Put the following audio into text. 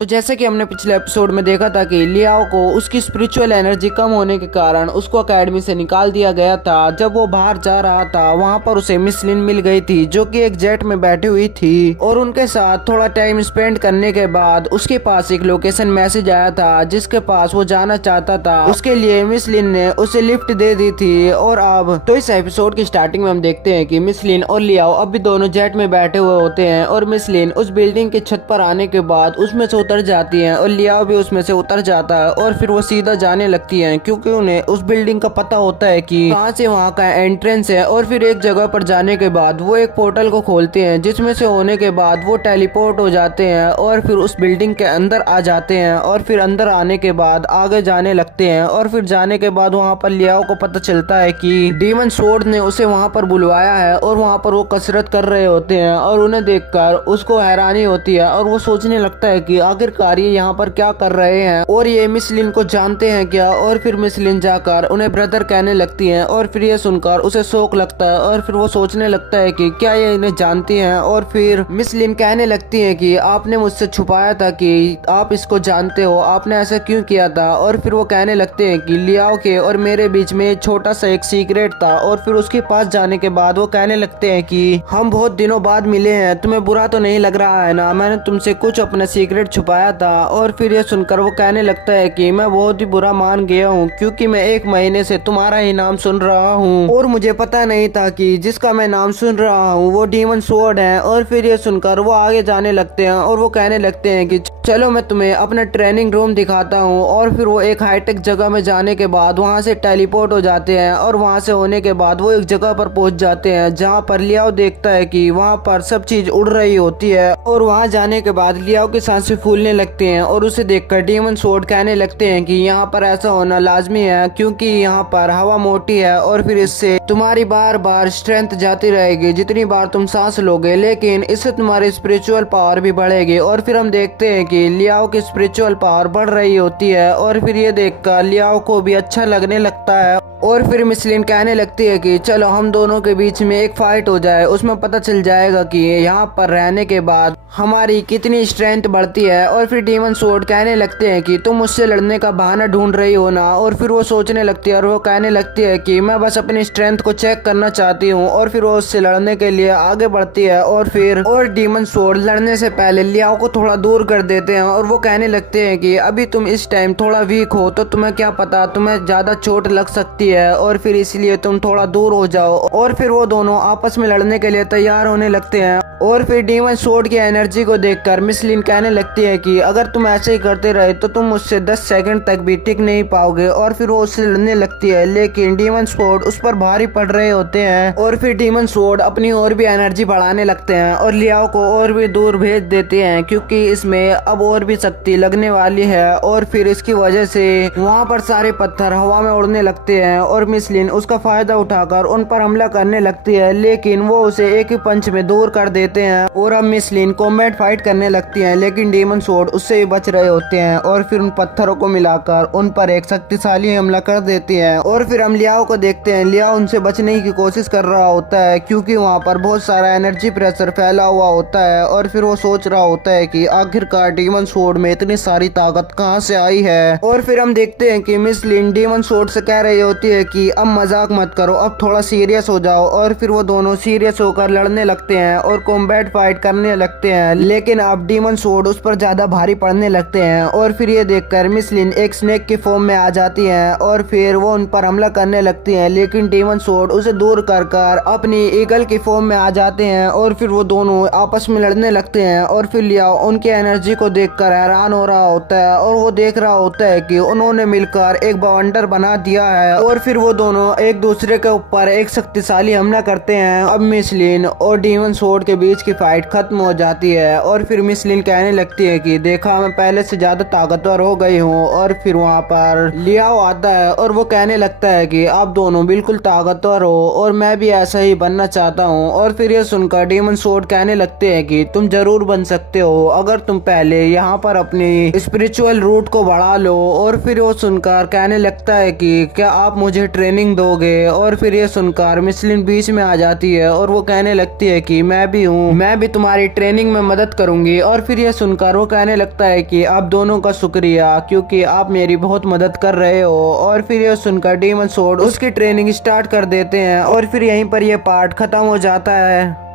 तो जैसे कि हमने पिछले एपिसोड में देखा था कि लियाओ को उसकी स्पिरिचुअल एनर्जी कम होने के कारण उसको एकेडमी से निकाल दिया गया था। जब वो बाहर जा रहा था वहां पर उसे मिस लिन मिल गई थी जो कि एक जेट में बैठी हुई थी और उनके साथ थोड़ा टाइम स्पेंड करने के बाद उसके पास एक लोकेशन मैसेज आया था जिसके पास वो जाना चाहता था। उसके लिए मिस लिन ने उसे लिफ्ट दे दी थी। और अब तो इस एपिसोड की स्टार्टिंग में हम देखते हैं कि मिस लिन और लियाओ अब भी दोनों जेट में बैठे हुए होते हैं और मिस लिन उस बिल्डिंग की छत पर आने के बाद उसमें से उतर जाती है और लियाओ भी उसमें से उतर जाता है और फिर वो सीधा जाने लगती है क्योंकि उन्हें उस बिल्डिंग का पता होता है कि कहाँ से वहाँ का एंट्रेंस है। और फिर एक जगह पर जाने के बाद वो एक पोर्टल को खोलते हैं जिसमें से होने के बाद वो टेलीपोर्ट हो जाते हैं और फिर उस बिल्डिंग के अंदर आ जाते हैं। और फिर अंदर आने के बाद आगे जाने लगते हैं और फिर जाने के बाद वहाँ पर लियाओ को पता चलता है कि डीमन सोर्ड ने उसे वहाँ पर बुलवाया है और वहाँ पर वो कसरत कर रहे होते हैं और उन्हें देखकर उसको हैरानी होती है और वो सोचने लगता है कि आखिरकार ये यहाँ पर क्या कर रहे हैं और ये मिस लिन को जानते हैं क्या। और फिर मिस लिन जाकर उन्हें ब्रदर कहने लगती हैं और फिर ये सुनकर उसे शौक लगता है और फिर वो सोचने लगता है कि क्या ये इन्हें जानती हैं। और फिर मिस लिन कहने लगती है कि आपने मुझसे छुपाया था कि आप इसको जानते हो, आपने ऐसा क्यों किया था। और फिर वो कहने लगते हैं कि लियाओ के और मेरे बीच में छोटा सा एक सीक्रेट था। और फिर उसके पास जाने के बाद वो कहने लगते हैं कि हम बहुत दिनों बाद मिले हैं, तुम्हें बुरा तो नहीं लग रहा है ना, मैंने तुमसे कुछ अपना सीक्रेट छुपाया था। और फिर ये सुनकर वो कहने लगता है कि मैं बहुत ही बुरा मान गया हूँ क्योंकि मैं एक महीने से तुम्हारा ही नाम सुन रहा हूँ और मुझे पता नहीं था कि जिसका मैं नाम सुन रहा हूँ वो डीमन स्वॉर्ड है। और फिर ये सुनकर वो आगे जाने लगते हैं और वो कहने लगते हैं कि चलो मैं तुम्हें अपना ट्रेनिंग रूम दिखाता हूँ। और फिर वो एक हाईटेक जगह में जाने के बाद वहाँ से टेलीपोर्ट हो जाते हैं और वहाँ से होने के बाद वो एक जगह पर पहुँच जाते हैं जहाँ पर लियाओ देखता है कि वहाँ पर सब चीज उड़ रही होती है। और वहाँ जाने के बाद लियाओ की सांसें फूलने लगती हैं और उसे देखकर डीमन स्वॉर्ड कहने लगते हैं कि यहाँ पर ऐसा होना लाजमी है क्योंकि यहाँ पर हवा मोटी है और फिर इससे तुम्हारी बार बार स्ट्रेंथ जाती रहेगी जितनी बार तुम सांस लोगे, लेकिन इससे तुम्हारी स्पिरिचुअल पावर भी बढ़ेगी। और फिर हम देखते हैं कि लियाओ की स्पिरिचुअल पावर बढ़ रही होती है और फिर ये देखकर लियाओ को भी अच्छा लगने लगता है। और फिर मिस लिन कहने लगती है कि चलो हम दोनों के बीच में एक फाइट हो जाए, उसमें पता चल जाएगा कि यहाँ पर रहने के बाद हमारी कितनी स्ट्रेंथ बढ़ती है। और फिर डीमन स्वॉर्ड कहने लगते हैं कि तुम मुझसे लड़ने का बहाना ढूंढ रही हो ना। और फिर वो सोचने लगती है और वो कहने लगती है कि मैं बस अपनी स्ट्रेंथ को चेक करना चाहती हूँ। और फिर वो उससे लड़ने के लिए आगे बढ़ती है और फिर डीमन स्वॉर्ड लड़ने से पहले लियाओ को थोड़ा दूर कर देते हैं और वो कहने लगते हैं कि अभी तुम इस टाइम थोड़ा वीक हो तो तुम्हें क्या पता, तुम्हें ज्यादा चोट लग सकती है और फिर इसलिए तुम थोड़ा दूर हो जाओ। और फिर वो दोनों आपस में लड़ने के लिए तैयार होने लगते हैं। और फिर डीमन स्वॉर्ड की एनर्जी को देखकर मिस लिन कहने लगती है कि अगर तुम ऐसे ही करते रहे तो तुम मुझसे 10 सेकंड तक भी टिक नहीं पाओगे। और फिर वो उससे लड़ने लगती है लेकिन डीमन स्वॉर्ड उस पर भारी पड़ रहे होते हैं। और फिर डीमन स्वॉर्ड अपनी और भी एनर्जी बढ़ाने लगते हैं और लियाओ को और भी दूर भेज देते हैं क्योंकि इसमें अब और भी शक्ति लगने वाली है। और फिर इसकी वजह से वहाँ पर सारे पत्थर हवा में उड़ने लगते हैं और मिस लिन उसका फायदा उठाकर उन पर हमला करने लगती है लेकिन वो उसे एक ही पंच में दूर कर देते हैं। और अब मिस लिन कॉम्बैट फाइट करने लगती हैं लेकिन डीमन स्वॉर्ड उससे ही बच रहे होते हैं और फिर उन पत्थरों को मिलाकर उन पर एक शक्तिशाली हमला कर देते हैं। और फिर हम लियाओ को देखते हैं, लियाओ उनसे बचने की कोशिश कर रहा होता है क्योंकि वहाँ पर बहुत सारा एनर्जी प्रेशर फैला हुआ होता है। और फिर वो सोच रहा होता है कि आखिरकार डीमन स्वॉर्ड में इतनी सारी ताकत कहाँ से आई है। और फिर हम देखते हैं कि मिस लिन डीमन स्वॉर्ड से कह रही होती है कि अब मजाक मत करो, अब थोड़ा सीरियस हो जाओ। और फिर वो दोनों सीरियस होकर लड़ने लगते हैं और कॉम्बैट फाइट करने लगते हैं लेकिन अब डीमन स्वॉर्ड उस पर ज्यादा भारी पड़ने लगते हैं। और फिर ये देखकर मिस लिन एक स्नेक की फॉर्म में आ जाती हैं और फिर वो उन पर हमला करने लगती हैं लेकिन डीमन स्वॉर्ड उसे दूर कर अपनी ईगल की फॉर्म में आ जाते हैं। और फिर वो दोनों आपस में लड़ने लगते हैं और फिर लियाओ उनकी एनर्जी को देखकर हैरान हो रहा होता है और वो देख रहा होता है कि उन्होंने मिलकर एक बवंडर बना दिया है। और फिर वो दोनों एक दूसरे के ऊपर एक शक्तिशाली हमला करते हैं। अब मिस लिन और डीमन स्वॉर्ड के बीच की फाइट खत्म हो जाती है और फिर मिस लिन कहने लगती है कि देखा मैं पहले से ज्यादा ताकतवर हो गई हूँ। और फिर वहाँ पर लियाओ आता है और वो कहने लगता है कि आप दोनों बिल्कुल ताकतवर हो और मैं भी ऐसा ही बनना चाहता हूँ। और फिर ये सुनकर डीमन स्वॉर्ड कहने लगते हैं कि तुम जरूर बन सकते हो अगर तुम पहले यहाँ पर अपनी स्पिरिचुअल रूट को बढ़ा लो। और फिर वो सुनकर कहने लगता है कि क्या आप मुझे ट्रेनिंग दोगे। और फिर ये सुनकर मिस लिन बीच में आ जाती है और वो कहने लगती है कि मैं भी हूँ हूँ, मैं भी तुम्हारी ट्रेनिंग में मदद करूंगी। और फिर ये सुनकर वो कहने लगता है कि आप दोनों का शुक्रिया, क्योंकि आप मेरी बहुत मदद कर रहे हो। और फिर ये सुनकर डीमन सोर्ड उसकी ट्रेनिंग स्टार्ट कर देते हैं और फिर यहीं पर ये पार्ट खत्म हो जाता है।